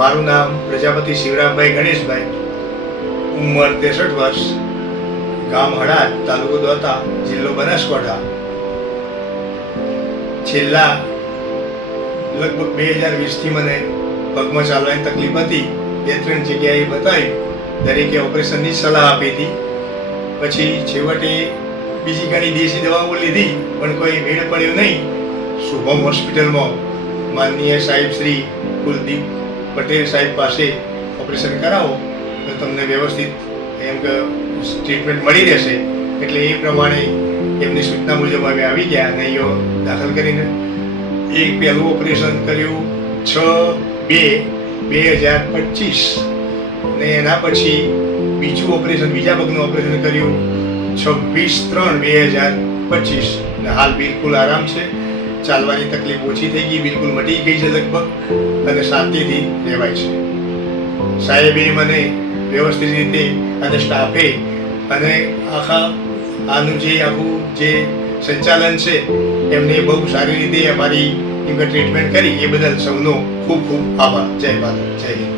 મારું નામ પ્રજાપતિ શિવરામભાઈ ગણેશભાઈ, ઉંમર 63 વર્ષ, ગામ હડાદ, તાલુકો દોતા, જિલ્લો બનાસકાંઠા. છેલ્લા લગભગ 2020થી મને પગમાં ચાલવાની તકલીફ હતી. 2-3 જગ્યાએ બતાવી, દરેકે ઓપરેશનની સલાહ આપી હતી. પછી છેવટે બીજી ઘણી દેશી દવાઓ લીધી, પણ કોઈ મેળ પડ્યો નહીં. શુભમ હોસ્પિટલમાં માનનીય સાહેબ શ્રી કુલદીપ પટેલ સાહેબ પાસે ઓપરેશન કરાવો તો તમને વ્યવસ્થિત એમ કે ટ્રીટમેન્ટ મળી રહેશે. એટલે એ પ્રમાણે એમની સૂચના મુજબ અમે આવી ગયા અને અહીંયા દાખલ કરીને પહેલું ઓપરેશન કર્યું 6/2/2025 અને એના પછી બીજું ઓપરેશન, બીજા પગનું ઓપરેશન કર્યું 26/3/2025 અને હાલ બિલકુલ આરામ છે. ચાલવાની તકલીફ ઓછી થઈ ગઈ, બિલકુલ મટી ગઈ છે લગભગ, અને શાંતિથી રહેવાય છે. સાહેબે મને વ્યવસ્થિત રીતે અને સ્ટાફે અને આનું આખું જે સંચાલન છે એમને બહુ સારી રીતે અમારી ટ્રીટમેન્ટ કરી. એ બદલ સૌનો ખૂબ ખૂબ આભાર. જય ભારત, જય હિન્દ.